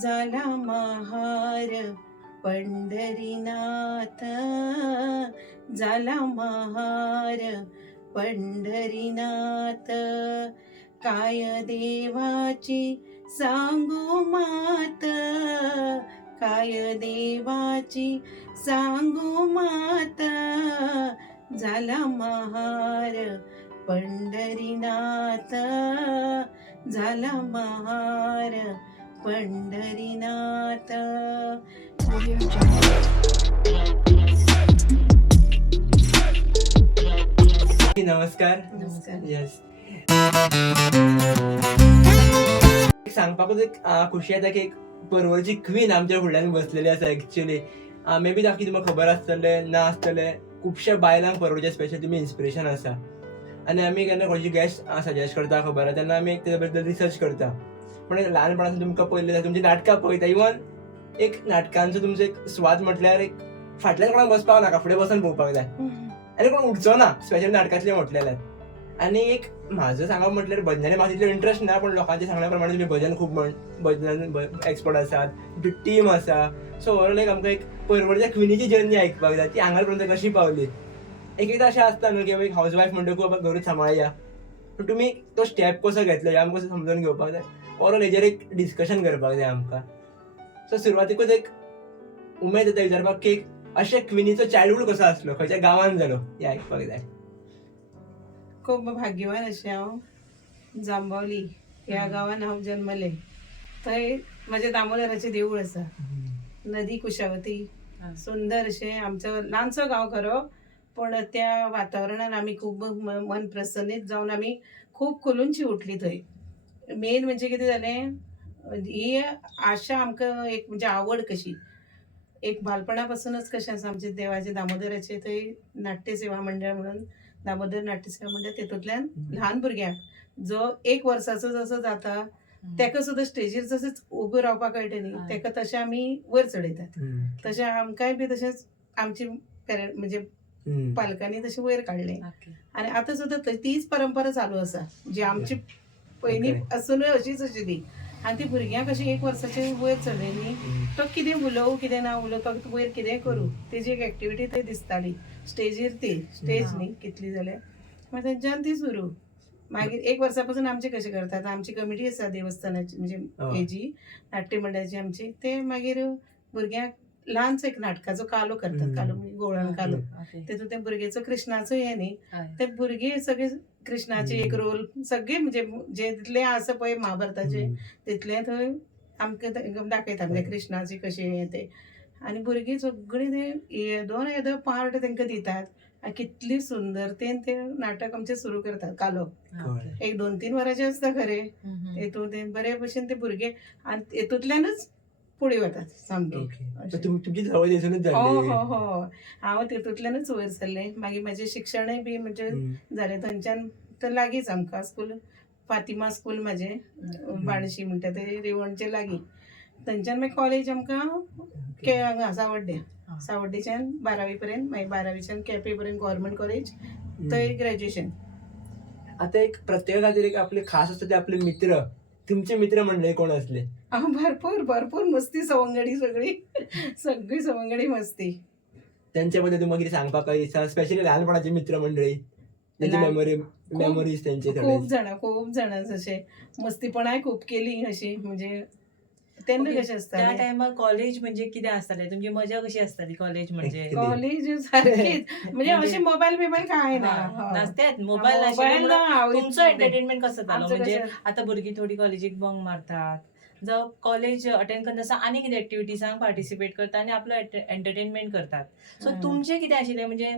झाला महार पंढरीनाथ, झाला महार पंढरीनाथ. काय देवाची सांगू मात, काय देवाची सांगू मात. झाला महार पंढरीनाथ, झाला महार पंढरीनाथ. नमस्कार. नमस्कार. येस, सांगपाकूच एक खुशी येता की एक परवरची क्वीन आमच्या फुडल्यान बसलेली आसा. एक्चुअली मे बी ताकी तुमकां खबर आसतले ना आसतले, खुबश्या बायलांक परवरचे स्पेशल तुमी इन्स्पिरेशन आसा. आनी आमी केन्ना खंयची गेस्ट सजेस्ट करता खबर आहा तेन्ना आमी तेच्या बद्दल रिसर्च करता. पण ल्हानपणासून तुमकां पयलें तुमची नाटकां पळयता. इवन एक नाटकांचो तुमचो एक स्वाद म्हटल्यार एक फाटल्यान कोणाक बसपाक नाका, फुडें बसून पळोवपाक जाय आनी कोण उठचो ना, स्पेशली नाटकांतले म्हटलेल्यार. आनी एक म्हाजो सांगप म्हटल्यार भजनांनी म्हाका तितलो इंट्रस्ट ना, पण लोकांच्या सांगण्या प्रमाणे तुमी भजन खूब भजनान एक्सपर्ट आसात, तुमची टीम आसा. सो ओवरऑल एक आमकां एक परवरच्या क्विनीची जर्नी आयकपाक जाय, ती हांगा पर्यंत कशी पावली. एकदां अशें आसता न्हू की एक हाऊस वायफ म्हणटकूच बाबा घरूच सांबाळया, पण तुमी तो स्टेप कसो घेतलो हे आमकां कसो समजून घेवपाक जाय. ओवरऑल हेजेर एक डिस्कशन करपाक जाय आमकां. सो सुरवातीकूच एक उमेद येता विचारपाक की अशें क्विनीचो चायल्डहूड कसो आसलो, खंयच्या गांवांत जालो, हें आयकपाक जाय. खूब भाग्यवान अशें हांव जांबावली ह्या गांवांत हांव जल्मलें. थंय म्हजें दामोदराचें देवूळ आसा, नदी कुशावती. सुंदर अशें आमचो ल्हानसो गांव खरो, पण त्या वातावरणान आमी खूब मन प्रसन्नीत जावन आमी खूब खुलूनशी उठली थंय. मेन म्हणजे कितें जालें, ही आशा आमकां एक म्हणजे आवड कशी एक बालपणा पासूनच कशें आसा आमचे देवाचे दामोदराचे थंय नाट्य सेवा मंडळ म्हणून दामोदर नाट्य सेवा मंडळ, तेतूंतल्यान ल्हान भुरग्यांक जो 1 वर्साचो जसो जाता तेका सुद्दां स्टेजीर जसोच उबो रावपाक कळटा न्ही, तेका तशें आमी वयर चडयतात. तशें आमकांय बी तशेंच आमची पेरंट म्हणजे पालकांनी तशें वयर काडलें. आनी आतां सुद्दां तीच परंपरा चालू आसा जी आमची पयलीं आसुनूय अशीच आशिल्ली. आनी ती भुरग्यांक अशी 1 वर्साचे वयर चडयली, तो कितें उलोवं कितें ना उलोवं, तो वयर कितेंय करूं, तेजी एक एक्टिविटी थंय दिसताली. स्टेजीर ती स्टेज न्ही कितली जाल्यार, मागीर थंयच्यान ती सुरू. मागीर 1 वर्सा पासून आमचे कशें करतात, आमची कमिटी आसा देवस्थानाची म्हणजे हेजी नाट्य मंडळाची आमची, ते मागीर भुरग्यांक ल्हानसो एक नाटकाचो कालो करतात. कालो म्हणजे गोवळण कालो. तेतून ते भुरगेचो कृष्णाचो हे न्ही, ते भुरगे सगळे कृष्णाचे एक रोल सगळे म्हणजे जे तितले आसा पळय महाभारताचे तितले थंय आमकां दाखयता म्हणजे कृष्णाचे कशें हें ते. आनी भुरगीं सगळीं ते येदो पार्ट तांकां दितात. आनी कितली सुंदरतेन ते नाटक आमचें सुरू करतात कालो. एक 2-3 वरांचें आसता खरें. हेतून ते बरे भशेन ते भुरगे आनी हेतूंतल्यानच फुडें वतात सामके. तुमची सवय दिसूनच जाल्ली. हो. हांव तितूंतल्यानच वयर सरलें. मागीर म्हजें शिक्षणय बी म्हणजे जालें थंयच्यान. तर लागींच आमकां स्कूल फातिमा स्कूल म्हजें बाणशी म्हणटा ते रेवणचे लागीं. थंयच्यान मागीर कॉलेज आमकां हांगा सावड्डेच्यान 12वी पर्यंत, मागीर 12वीच्यान केपें पर्यंत गव्हर्मेंट कॉलेज, थंय ग्रॅज्युएशन. आता एक प्रत्येका खातीर एक आपले खास असता ते आपले मित्र. तुमचे मित्र मंडळी कोण असले? भरपूर मस्ती सवंगडी सगळी सवंगडी मस्ती. त्यांच्याबद्दल तुम्हाला किती सांगपाक काही, स्पेशली लहानपणाचे मित्र मंडळी, त्यांची मेमरीज त्यांचे खूप जाणां अशे मस्तीपणाय खूप केली अशी. म्हणजे तेन्ना कशें आसता त्या टायमार कॉलेज म्हणजे कितें आसतालें, तुमची मजा कशी आसताली कॉलेज म्हणजे? कॉलेज सारखीच म्हणजे अशें मोबायल काय ना, नासतेच मोबाईल तुमचो एंटरटेनमेंट कसो जालो? म्हणजे आता भुरगीं थोडी कॉलेजीक बंक मारतात, जावं कॉलेज अटेंड करता आनी कितें एक्टिविटीजांक पार्टिसिपेट करता आनी आपलो एंटरटेनमेंट करतात. सो तुमचें कितें आशिल्लें म्हणजे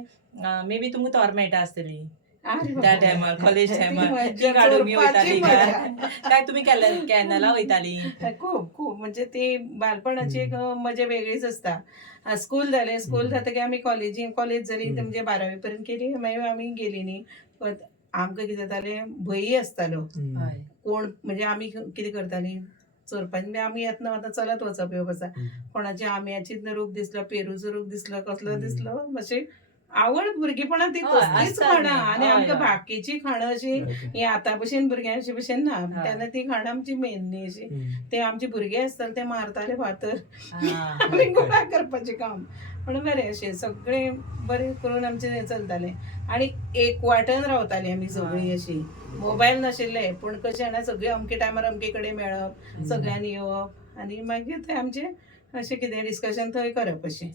मे बी तुमकां तोर मेळटा आसतली त्या टायमार, कॉलेज टायमार ती काडून वयताली काय तुमी कॅनला वयताली? खूप म्हणजे ती बालपणाची एक मजा वेगळीच आसता. स्कूल जातकीर आमी कॉलेज जाली म्हणजे 12वी पर्यंत केली. मागीर आमी गेली न्ही, आमकां कितें जातालें भंयी आसतालो. कोण म्हणजे आमी कितें करतालीं चोरपाची, म्हणजे आमी येतना वता चलत वचप येवप आसा. कोणाच्या आंब्याची रूप दिसलो, पेरूचो रूप दिसलो, कसलो दिसलो, मातशें आवड भुरगेपणांत ती हय, कसलीच आसतात खाणां न्ही. आनी हय, आमकां हय. बाकीची खाणां अशी ही आतां भशेन भुरग्यांची भशेन ना हय. तेन्ना ती खाणां आमची मेन न्ही अशी ते आमचे भुरगे आसताले ते मारताले फातर हा. आमी गोळा करपाचें काम पण बरें अशें सगळें बरें करून आमचें हें चलतालें आनी एकवाठान रावतालीं आमी सगळीं अशीं मोबायल नाशिल्ले पूण कशें जाणा सगळीं अमके टायमार अमके कडेन मेळप सगळ्यांनी येवप आनी मागीर थंय आमचें अशें कितें डिस्कशन थंय करप अशें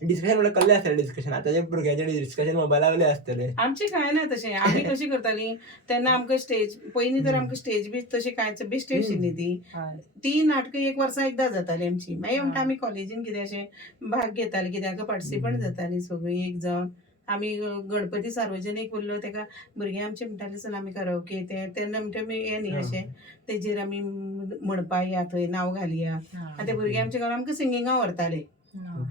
डिस्कशन म्हणल्यार कसलें आसतलें डिस्कशन आतांच्या भुरग्यांचें डिस्कशन मोबायला वयलें आसतलें आमचें कांय ना तशें आमी कशीं करतालीं तेन्ना आमकां स्टेज पयलीं तर आमकां स्टेज बी तशी कांयच बेश्टी आशिल्ली ती हय. ती नाटकां एक वर्सा एकदां जाताली आमची मागीर म्हणटा आमी कॉलेजीन कितें अशें भाग घेतालीं कित्याक पार्टिसिपंट जातालीं सगळीं एक जावन आमी गणपती सार्वजनीक उरलो तेका भुरगे आमचे म्हणटाले चल आमी कराओके तेन्ना म्हणटा आमी हें न्ही अशें तेजेर आमी म्हणपा या थंय नांव घालया आनी ते भुरगे आमचे घरा आमकां सिंगिंगा व्हरताले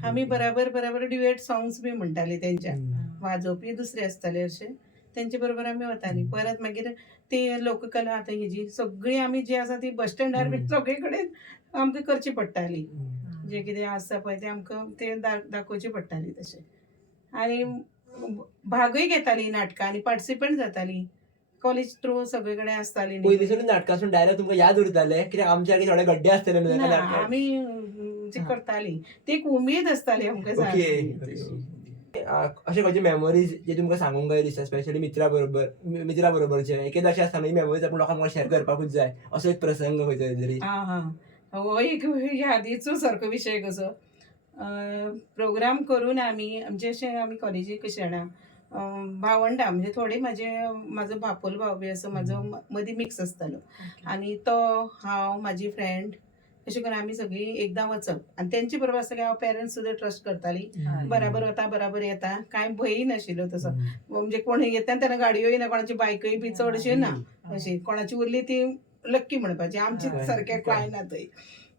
आमी बराबर ड्युएट सॉंग्स बी म्हणटालीं तेंच्या वाजोवपी दुसरे आसताले अशें तेंचे बरोबर आमी वतालीं परत मागीर ती लोककला आतां हेजी सगळी आमी जी आसा ती बस स्टँडार बी सगळे कडेन आमकां करची पडटाली जे कितें आसता पळय ते आमकां ते दाखोवची पडटाली तशें आनी भागूय घेतालीं नाटकां आनी पार्टिसिपंट जातालीं कॉलेज थ्रू सगळे कडेन आसतालीं न्ही. पयलींसून नाटकासून डायरेक्ट तुमकां याद उरताले कित्याक आमच्या सारके थोडे गड्डे आसतले न्हू ना, ताका नाटकाक. आमी जी करतालीं ती एक उमेद आसताली आमकां ओके सारकी. अशे खंयचे मेमोरीज जे तुमकां सांगूंक जाय दिसता स्पेशली मित्रा बरोबरचे एकदा अशें आसता न्ही मेमोरीज आपण लोकांक शेअर करपाकूच जाय असो एक प्रसंग खंयचो तरी हा हा हो एक यादीचो सारको विशय कसो प्रोग्राम करून आमचे अशें आमी कॉलेजीक कशें जाणा भावंडा म्हणजे थोडे म्हाजो बापोल भाव बी असो म्हाजो मदीं मिक्स आसतालो आनी तो हांव म्हाजी फ्रेंड अशें करून आमी सगळीं एकदां वचप आनी तेंचे बरोबर आसता की हांव पेरंट्स सुद्दां ट्रस्ट करतालीं बराबर वता बराबर येता कांय भंय नाशिल्लो तसो म्हणजे कोण येता तेन्ना गाडयो येना कोणाची बायकय बी चड अशी ना अशी कोणाची उरली ती लक्की म्हणपाची आमची सारकें कांय ना थंय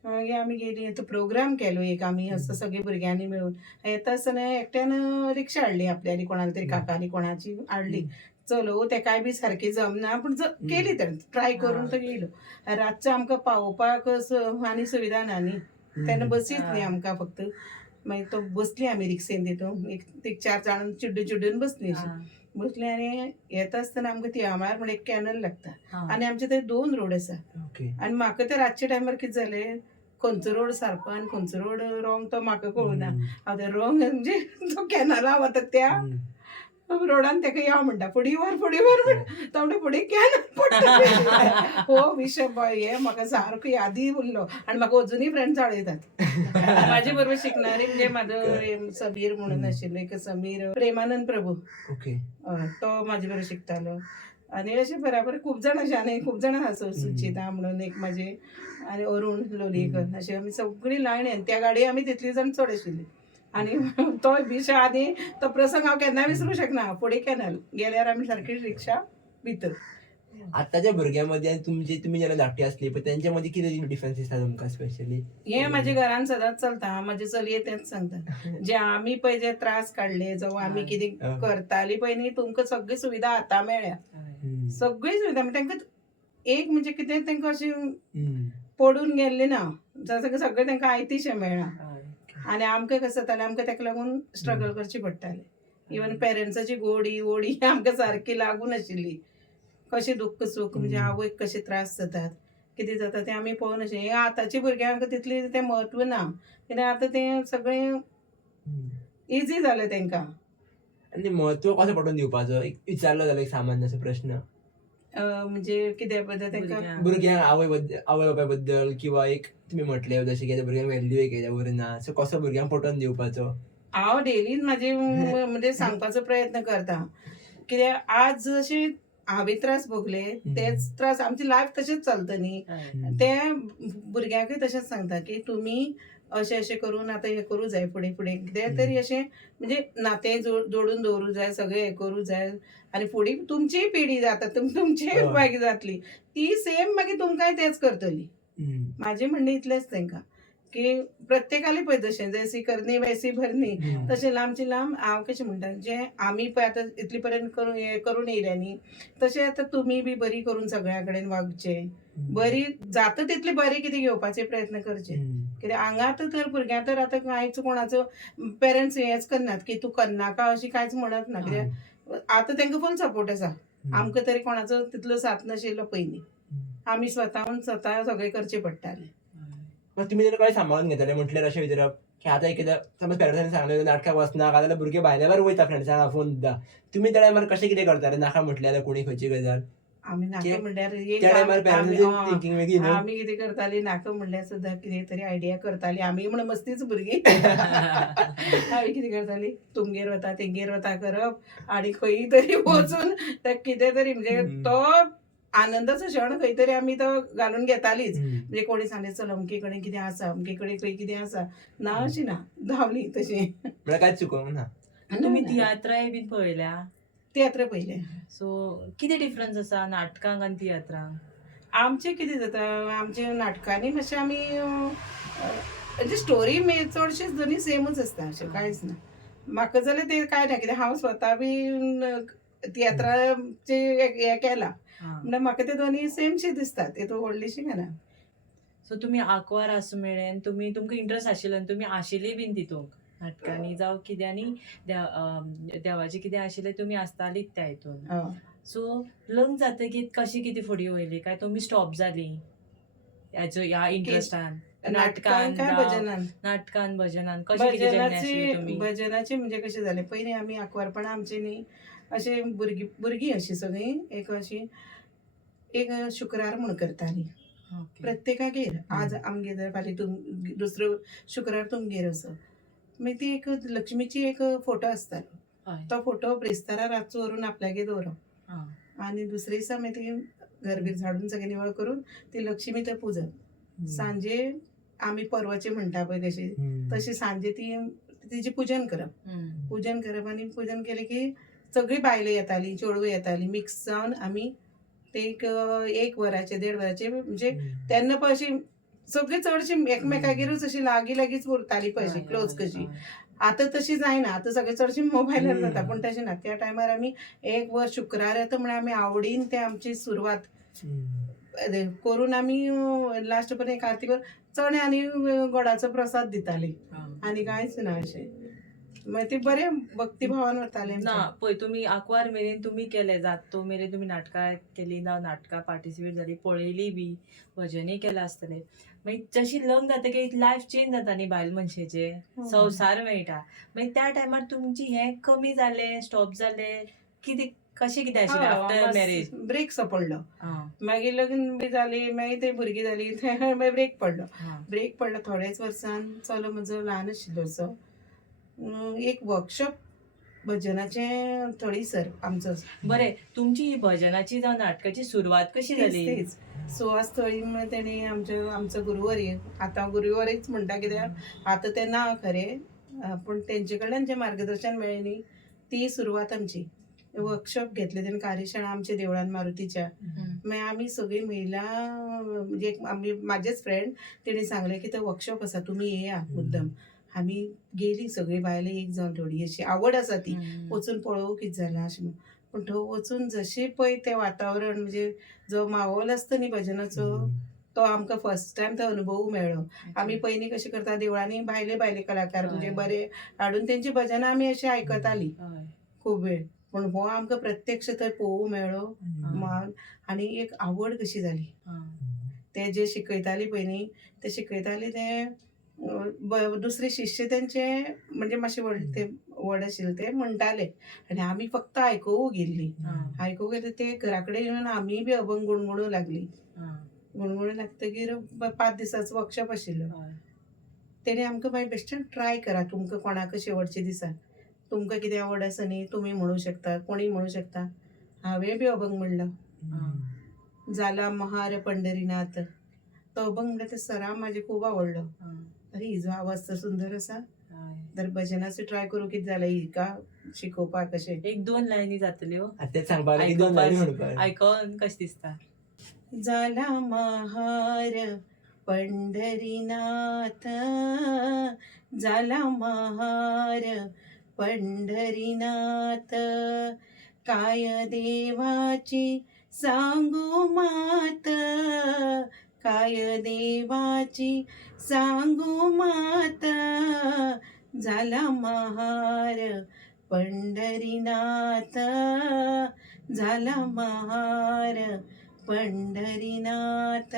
मागीर आमी गेलीं तो प्रोग्राम केलो एक आमी असो सगळे भुरग्यांनी मेळून येता आसतना एकट्यान रिक्षा हाडली आपल्याली कोणाली तरी काकाली कोणाची हाडली चलो तेकाय बी सारकी जमना पूण केली तर ट्राय करून तो येयलो रातचो आमकां पावोवपाक आनी सुविधा ना न्ही तेन्ना बसीच न्ही आमकां फक्त मागीर तो बसली आमी रिक्षेन तितून एक 4 जाण चिड्डून बसली अशी बसली आनी येता आसतना आमकां तियामार म्हणून एक कॅनल लागता आनी आमचे थंय 2 रोड आसा आनी म्हाका ते रातचे टायमार कितें जालें खंयचो रोड सारको आनी खंयचो रोड रॉंग तो म्हाका कळुना हांव ते रॉंग म्हणजे तो कॅनला वता त्या रोडान तेका या म्हणटा फुडें वर म्हण तो म्हणटा फुडें कॅनल पडटा हो विशय हे म्हाका सारको यादी उरलो आनी म्हाका अजुनूय फ्रेंड्स आडयतात म्हाजे बरोबर शिकणारी म्हणजे म्हाजो समीर म्हणून आशिल्लो एक समीर प्रेमानंद प्रभू तो म्हाजे बरोबर शिकतालो आनी अशें बराबर खूब जाण अशें आनी खूब जाण आसा सुचिता म्हणून एक म्हाजे आनी अरुण लोलयेकर अशें आमी सगळीं लायणेन त्या गाडये आमी तितली जाण चड आशिल्ली आनी तो विशय आनी तो प्रसंग हांव केन्ना विसरूं शकना फुडें कॅनल गेल्यार आमी सारकी रिक्षा भितर आतांच्या भुरग्यां मदीं आनी तुमी जेन्ना धाकटी आसली पळय तेंच्या मदीं कितें डिफरन्स दिसता तुमकां स्पेशली हें म्हाज्या घरान सदांच चलता म्हाजे चलये तेंच सांगता जे आमी पळय जे त्रास काडले जावं आमी कितें करताली पळय न्ही तुमकां सगळी सुविधा आतां मेळ्ळ्या सगळी सुविधा म्हणजे तांकां एक म्हणजे कितें तांकां अशें पडून गेल्लें ना सगळें तांकां आयतीशें मेळ्ळा आनी आमकां कशें जातालें आमकां ताका लागून स्ट्रगल करची पडटालें इवन पेरंट्साची गोडी वोडी आमकां सारकी लागून आशिल्ली कशें दुख्ख सूख म्हणजे आवयक कशे त्रास जातात कितें जाता तें आमी पळोवन अशें हे आतांच्या भुरग्यांक तितलें तें म्हत्व ना कित्याक आतां तें सगळें इजी जालें तांकां आनी म्हत्व कसो पटोवन दिवपाचो एक विचारलो जाल्यार एक सामान्य असो प्रश्न म्हणजे कित्या बद्दल तांकां भुरग्यांक आवय बापाय बद्दल किंवा एक तुमी म्हटलें जशें की भुरग्यांक व्हॅल्यू एक हेच्या उरना सो कसो भुरग्यांक पटोवन दिवपाचो हांव डेलीच म्हाजे म्हणजे सांगपाचो प्रयत्न करता कित्याक आज जशे हांवें त्रास भोगले तेच त्रास आमची लायफ तशेंच चलता न्ही ते भुरग्यांकूय तशेंच सांगता की तुमी अशें करून आतां हें करूं जाय फुडें कितें तरी अशें म्हणजे नातें जोडून दवरूं जाय सगळें हें करूं जाय आनी फुडें तुमचीय पिढी जाता तुमचीय मागीर जातली ती सेम मागीर तुमकांय तेंच करतली म्हाजें म्हणणें इतलेंच तांकां की प्रत्येकाला पळय तशें जशी करणी वैसी भरणी तशें लांबची लांब हांव कशें म्हणटा जे आमी पळय आतां इतले पर्यंत करून येयल्या न्ही तशें आतां तुमी बी बरी करून सगळ्या कडेन वागचे बरी जाता तितली बरी कितें घेवपाचे प्रयत्न करचे कित्याक हांगा तर भुरग्यां तर आतां कांयच कोणाचो पेरंट्स हेंच करनात की तूं करनाका अशी कांयच म्हणत ना कित्याक आतां तांकां फूल सपोर्ट आसा आमकां तरी कोणाचो तितलो साथ नाशिल्लो पयलीं आमी स्वता सगळें करचें पडटालें. मग तुम्ही जर काय सांभाळून घेतले म्हटल्यार अशें विचारप की आतां एकदा समज पेरंट्सांनी सांगलें नाटकाक वचनाका जाल्यार भुरगे भायल्या वयता फ्रेंड्सांक आफोवन सुद्दां तुमी त्या टायमार कशें कितें करताले नाका म्हटल्यार कोणी खंयची गजाल आमी नाका म्हणल्यार एक त्या टायमार पेरंट्सांची थिंकींग वेगळी न्हू. आमी कितें करतालीं नाका म्हणल्यार सुद्दां कितें तरी आयडिया करतालीं आमी म्हण मस्तीच भुरगीं आमी कितें करतालीं तुमगेर वता तेंगेर वता करप आनी खंय तरी वचून कितें तरी म्हणजे तो आनंदाचो क्षण खंय तरी आमी तो घालून घेतालीच म्हणजे कोणी सांगलें चल अमके कडेन कितें आसा अमके कडेन खंय कितें आसा ना अशी ना धांवली तशी म्हळ्यार कांयच चुकोवंक ना. तुम्ही तियात्राय बीन पळयल्या तियात्र पयलें सो कितें डिफरन्स आसा नाटकांक आनी तियात्रांक? आमचें कितें जाता आमच्या नाटकांनी मातशें आमी म्हणजे स्टोरी चडशेच दोनी सेमूच आसता अशें कांयच ना म्हाका जाल्यार तें कांय ना कित्याक हांव स्वता बी तियात्राचे हें केलां म्हणल्यार म्हाका ते दोनी सेमशी दिसतात तेतून व्हडलीशी काय ना. सो तुमी आंकवार आसूं मेळ्ळें तुमकां इंट्रस्ट आशिल्लो आनी तुमी आशिल्ली बीन तितूंक नाटकांनी जावं कित्यांनी देवाचें कितें आशिल्लें तुमी आसतालीच त्या हितून. सो लग्न जातकीर कशी कितें फुडें वयली काय तुमी स्टॉप जाली ह्या इंट्रस्टान नाटकान काय भजनान नाटकान भजनान कशें कितें जर्नी आशिल्ली तुमी? भजनाचे म्हणजे कशें जालें पयलीं आमी आंकवारपणां आमची न्ही अशें भुरगीं अशीं सगळीं एक अशी एक शुक्रार म्हूण करतालीं प्रत्येकागेर आज आमगेर जर फाल्यां दुसरो शुक्रार तुमगेर असो मागीर ती एक लक्ष्मीची एक फोटो आसतालो तो फोटो ब्रेस्तारा रातचो व्हरून आपल्यागेर दवरप आनी दुसरे दिसा मागीर ती घर बीर झाडून सगळें निवळ करून ती लक्ष्मी थंय पुजप सांजे आमी परवाचें म्हणटा पळय तशी सांजे ती तिचें पुजन करप आनी पुजन केलें की सगळीं बायलां येतालीं चेडवां येतालीं मिक्स जावन आमी ते एक वराचे 1.5 वराचे म्हणजे तेन्ना पळय अशी सगळीं चडशी एकमेकागेरूच अशी लागींच उरतालीं पळय अशी क्लोज कशी. आतां तशी जायना आतां सगळें चडशी मोबायलार जाता पूण तशें ना त्या टायमार आमी एक वर शुक्रार येता म्हणल्यार आमी आवडीन ते आमची सुरवात करून आमी लास्ट पर्यंत कार्तिक चणे आनी गोडाचो प्रसाद दितालीं आनी कांयच ना अशें मागीर ते बरें भक्ती भावान वताले ना पळय तुमी आंकवार मेरेन तुमी केले जातो मेरेन तुमी नाटकां केली ना नाटकां पार्टिसिपेट जाली पळयली बी भजनूय केलां आसतलें मागीर जशी लग्न जाता की लायफ चेंज जाता न्ही बायल मनशेचें संवसार मेळटा मागीर त्या टायमार तुमची हें कमी जालें स्टॉप जालें कितें कशें कितें आशिल्लें आफ्टर मॅरेज? ब्रेक सो पडलो मागीर लग्न बी जाली मागीर ते भुरगीं जाली मागीर ब्रेक पडलो थोड्याच वर्सान चलो म्हजो ल्हान आशिल्लो असो एक वर्कशॉप भजनाचें थोडीसर आमचो. बरें तुमची ही भजनाची जावं नाटकाची सुरवात कशी जाली? सुहास थळी म्हणून तेणी आमचो गुरुवर्य आतां गुरुवर्यच म्हणटा कित्याक आतां तें ना खरें पूण तेंचे कडल्यान जें मार्गदर्शन मेळ्ळें न्ही ती सुरवात आमची वर्कशॉप घेतले तेणें कार्यशाळा आमच्या देवळान मारुतीच्या मागीर आमी सगळीं महिला म्हणजे आमी म्हाजेच फ्रेंड तेणी सांगलें की तो वर्कशॉप आसा तुमी येया मुद्दम आमी गेलीं सगळीं बायलां एक जावन थोडी अशी आवड आसा ती वचून पळोवं कितें जालां अशें म्हणून पूण थंय वचून जशें पळय तें वातावरण म्हणजे जो माहोल आसता न्ही भजनाचो तो आमकां फर्स्ट टायम तो अनुभव मेळ्ळो. आमी पयलीं कशें करता देवळांनी भायले कलाकार म्हणजे बरे हाडून तेंची भजनां आमी अशीं आयकतालीं खूब वेळ पूण हो आमकां प्रत्यक्ष थंय पळोवंक मेळ्ळो आनी एक आवड कशी जाली. ते जे शिकयतालीं पळय न्ही ते शिकयतालीं ते दुसरे शिश्य तेंचे म्हणजे मातशे व्हड आशिल्ले ते म्हणटाले आनी आमी फक्त आयकूंक गेल्ली ते घरा कडेन येवन आमी बी अभंग गुणगुणूंक लागलीं लागतकीर 5 दिसाचो वर्कशॉप आशिल्लो तेणी आमकां मागीर बेश्टेच ट्राय करा तुमकां कोणाक शेवटचे दिसा तुमकां कितें आवड आसा न्ही तुमी म्हणूं शकता कोणीय म्हणूं शकता. हांवें बी अभंग म्हणलो जाला महार पंढरीनाथ तो अभंग म्हणटा ते सराक म्हाजे खूब आवडलो. अरे हिजो आवाज तर सुंदर आसा तर भजनाचो ट्राय करूं कितें जालें हिका शिकोवपाक अशें 1-2 लायनी जातल्यो तेच सांगपाक लागले 2 लायनी म्हणपाक आयकून कशें दिसता? जाला महार पंढरीनाथ झाला महार पंढरीनाथ काय देवाची सांगू मात काय देवाची सांगू मात झाला महार पंढरीनाथ झाला महार पंढरीनाथ.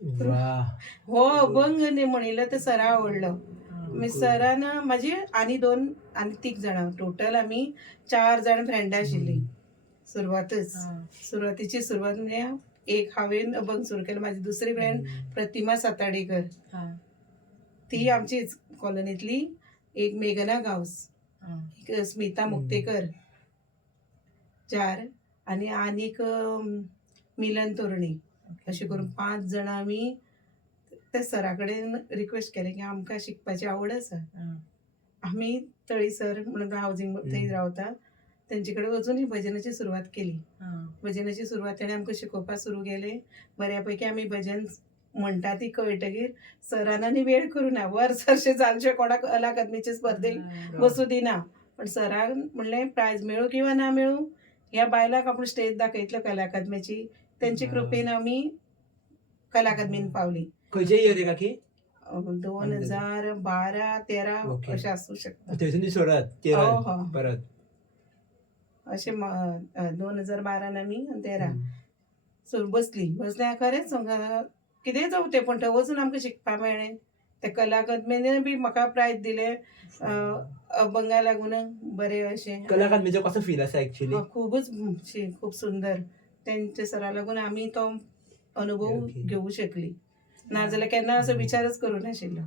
वा. हो अभंग म्हणलं तर सरा आवडलं. मी सरानं माझी आणि 2 आणि 3 जण टोटल आम्ही 4 जण फ्रेंड आशिल्ली सुरुवातीची सुरुवात म्हणजे एक हांवें अभंग सुरू केलं. माझी दुसरी फ्रेंड प्रतिमा साताडेकर ती आमचीच कॉलनीतली. एक मेघना गावस, एक स्मिता मुक्तेकर 4 आणि आनीक मिलन तोरणी. अशें करून 5 जण आमी त्या सरा कडेन रिक्वेस्ट केलें की आमकां शिकपाची आवड आसा. आमी तळी सर म्हणून हावजींग थंय रावता तेंचे कडेन वचून ही भजनाची सुरवात केली. भजनाची सुरवात तेणें आमकां शिकोवपाक सुरू केलें. बऱ्यापैकी आमी भजन म्हणटा ती कळटगीर सरान आनी वेळ करूं ना. वर्सशें जालशें कोणाक कला अकादमीचे स्पर्धेक बसूं दिना. पण सरान म्हणलें प्रायज मेळूं किंवा ना मेळूं ह्या बायलांक आपूण स्टेज दाखयतलो कला अकादमीची. तेंचे कृपेन आमी कला अकादमीन पावली. खंयचे इयर काकी? 2012-13 ओके. अशें आसूं शकता. थंयसून ती सोडत हो, केरळ हो. परत. अशें 2012 आमी 13 सो बसल्या खरेंच कितेंय जावं तें पण थंय वचून आमकां शिकपाक मेळ्ळें. त्या कला अकादमीन बी म्हाका प्रायज दिलें अभंगा लागून बरें अशें. कला अकादमीचो कसो फील आसा एक्चुअली? खूबच खूब सुंदर. तेंच्या सरा लागून आमी तो अनुभव ओके. घेवूं शकली. नाजाल्यार केन्ना असो विचारच करूं नाशिल्लो.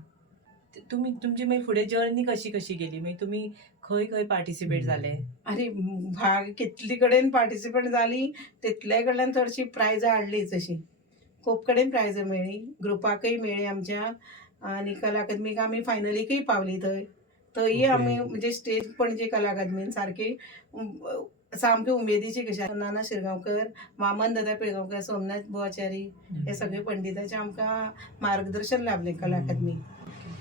तुमची मागीर फुडें जर्नी कशी कशी गेली? मागीर तुमी खंय खंय पार्टिसिपेट जाले? अरे भाग कितली कडेन पार्टिसिपेट जाली तितले कडल्यान चडशी प्रायजां हाडलीच अशी. खूब कडेन प्रायजां मेळ्ळी. ग्रुपाकय मेळ्ळी आमच्या. आनी कला अकादमीक आमी फायनलीकय पावली थंय. थंय आमी म्हणजे स्टेज पणजे कला अकादमीन सारकी सामकी उमेदीची कशी. नाना शिरगांवकर, वामन दादा पिळगांवकर, सोमनाथ बुआचारी हे सगळे पंडिताचे आमकां मार्गदर्शन लाभलें कला अकादमी.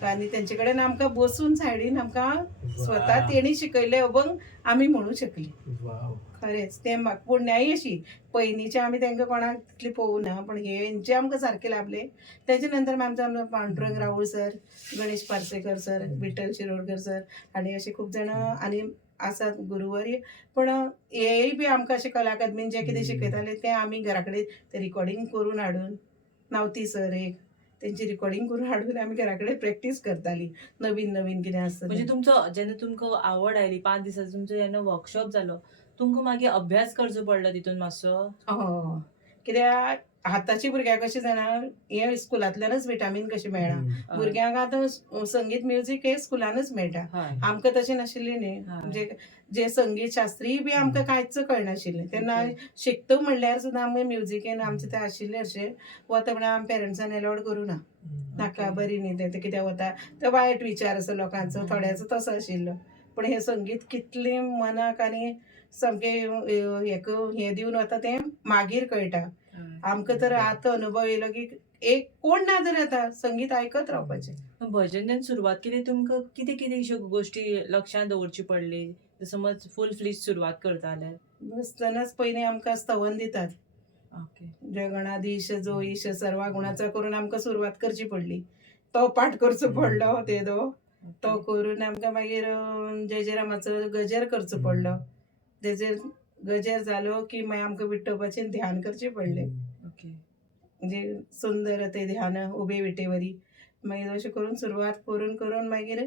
आनी तेंचे कडेन आमकां बसून सायडीन आमकां स्वता तेणी शिकयले अभंग आमी म्हणूं शकली. खरेंच तें म्हाका पुण्याई अशी. पयलींचे आमी तांकां कोणाक तितली पळोवं ना पण हेंचे आमकां सारके लाभले. तेजे नंतर आमचो Pandurang Rawal sir, Ganesh Parsekar sir, Vitthal Shirodkar sir आनी अशे खूब जाण आनी आसात गुरुवर्य. पण हेय बी आमकां अशें कला अकादमीन जें कितें शिकयताले तें आमी घरा कडेन तें रिकॉर्डिंग करून हाडून नावती सर एक तेंची रिकॉर्डिंग करून हाडून आमी घरा कडेन प्रॅक्टीस करताली. नवीन नवीन कितें आसता म्हणजे तुमचो जेन्ना तुमकां आवड आयली 5 दिसाचो तुमचो जेन्ना वर्कशॉप जालो तुमकां मागीर अभ्यास करचो पडलो तितून मातसो? हय. कित्याक आतांची भुरग्यांक कशें जाणा हे स्कुलांतल्यानच विटामीन कशें मेळ्ळा. भुरग्यांक आतां संगीत म्युजीक हे स्कुलानच मेळटा. आमकां तशें नाशिल्लें न्ही. म्हणजे जे संगीत शास्त्रीय बी आमकां कांयच कळनाशिल्लें. तेन्ना शिकता म्हणल्यार सुद्दां आमी म्युजिकेन आमचें तें आशिल्लें अशें वता म्हणल्यार आमी पेरंट्सांनी अलावड करूं ना. नाका बरी न्ही तें कित्याक वता तो वायट विचार असो लोकांचो थोड्याचो तसो आशिल्लो. पण हें संगीत कितलें मनाक आनी सामकें हें दिवन वता तें मागीर कळटा. आमकां तर आतां अनुभव येयलो की एक कोण ना जाल्यार आतां संगीत आयकत रावपाचें. भजनान सुरवात केली तुमकां कितें कितें अश्यो गोश्टी लक्षांत दवरची पडली? समज फूल फ्लीज सुरवात करता जाल्यार बसतनाच पयलीं आमकां स्तवन दितात. ओके. जय गणाधीश जो ईश सर्वा गुणाचा करून आमकां सुरवात करची पडली. तो पाठ करचो पडलो तेदो. तो करून आमकां मागीर जय जय रामाचो गजर करचो पडलो. तेजेर गजर जालो की मागीर आमकां विठोबाचें ध्यान करचें पडलें. ओके. म्हणजे सुंदर तें ध्यान उबे विटेवरी. मागीर अशें करून सुरवात करून करून मागीर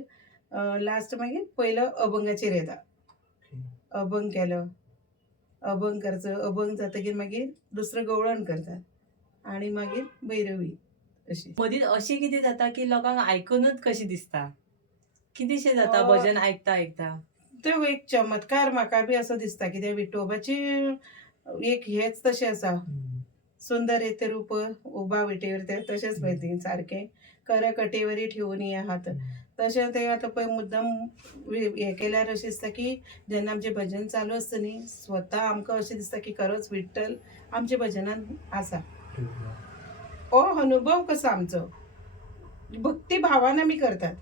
लास्ट मागीर पयलो अभंगाचेर येता. अभंग केलो. अभंग करचो. अभंग जातकीर मागीर दुसरो गवळण करतात आनी मागीर भैरवी अशी. मदींच अशें कितें जाता की लोकांक आयकूनच कशें दिसता? कितेंशें जाता भजन आयकता आयकता? तो एक चमत्कार म्हाका बी असो दिसता कित्याक विठोबाची एक हेच तशें आसा. सुंदर येते रूप उबा विटेवर ते तशेंच पळय सारकें कर कटेवरी ठेवून आहात तशें तें आतां पळय मुद्दम हें केल्यार अशें दिसता की जेन्ना आमचें भजन चालू आसता न्ही स्वता आमकां अशें दिसता की खरोच विठ्ठल आमच्या भजनान आसा. हो अनुभव कसो आमचो भक्ती भावान आमी करतात.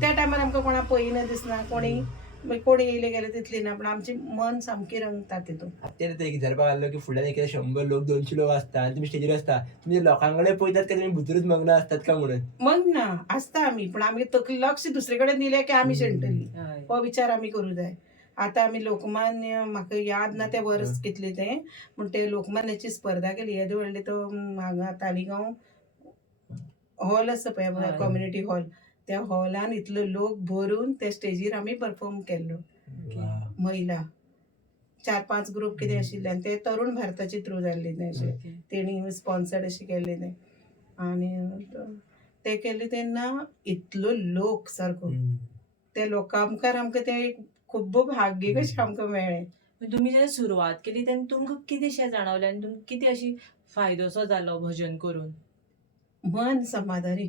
त्या टायमार आमकां कोणा पयीन दिसना, कोणी येयले गेले तितली ना, पण आमची मन सामकी रंगता तितून. आता ते एक विचारपाक आलो की फुडल्यान एक 100 लोक 200 लोक असतात आणि तुम्ही स्टेजीर असता, तुम्ही लोकांकडे पळयतात का तुम्ही भितरूच मग्न असतात का म्हणून? मग ना आसता आमी, पण आमी लक्ष दुसरे कडेन दिलें की आमी शेणटली हय. हो विचार आमी करूं जाय. आतां आमी लोकमान्य, म्हाका याद ना तें वर्स कितलें तें, पूण ते लोकमान्याची स्पर्धा केली. येदे व्हडले तो हांगा तालिगांव हॉल आसा पळय, हय. कम्युनिटी हॉल, त्या हॉलान इतलो लोक भरून त्या स्टेजीर आमी परफॉर्म केल्लो. वा. महिला 4-5 ग्रुप कितें आशिल्ले आनी ते तरुण भारताचे थ्रू जाल्ले तें अशें. ओके. तेणी स्पॉन्सर्ड अशें केल्लें तें. आनी ते केल्ले तेन्ना इतलो लोक सारको, ते लोकां मुखार आमकां तें एक खूब भाग्य कशें आमकां मेळ्ळें. पण तुम्ही जेन्ना सुरवात केली तेन्ना तुमकां कितेंशें जाणवलें आनी तुमकां कितें अशी फायदोसो जालो भजन करून? मन समाधानी,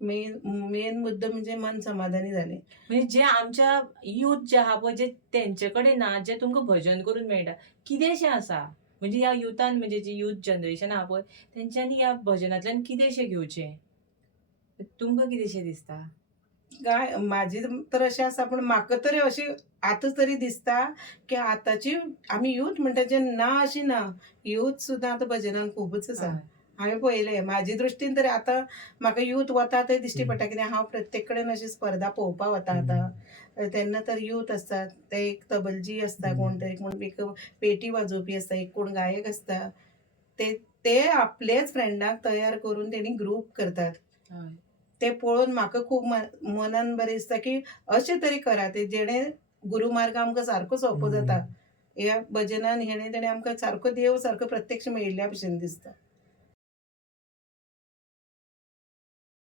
मेन मुद्दो म्हणजे मन समाधानी जालें. म्हणजे जे आमच्या यूथ जे आहा पळय, जे तेंचे कडेन ना, जे तुमकां भजन करून मेळटा, कितेंशें आसा? म्हणजे ह्या युथान, म्हणजे जे यूथ जनरेशन आहा पळय, तेंच्यांनी ह्या भजनांतल्यान कितेंशें घेवचें? तुमकां कितेंशें दिसता? काय माझी तर अशें आसा, पूण म्हाका तरी अशें आतां तरी दिसता की आतांची आमी यूथ म्हणटा जे ना अशी ना, यूथ सुद्दां आतां भजनान खूबच आसा. हय. हांवें पळयलें म्हाजे दृश्टीन तरी. आतां म्हाका यूथ वता थंय दिश्टी पडटा, कित्याक हांव प्रत्येक कडेन अशी स्पर्धा पळोवपाक वता आतां. तेन्ना तर यूथ आसतात, ते एक तबलजी आसता, कोण तरी कोण एक पेटी वाजोवपी आसता, एक कोण गायक आसता. ते ते आपलेच फ्रेंडाक तयार करून तेणी ग्रूप करतात. हय. ते पळोवन म्हाका खूब मनान बरें दिसता की अशें तरी करा ते, जेणे गुरुमार्ग आमकां सारको सोंपो जाता. ह्या भजनान हेणे तेणे आमकां सारको देव सारको प्रत्यक्ष मेळिल्ल्या भशेन दिसता.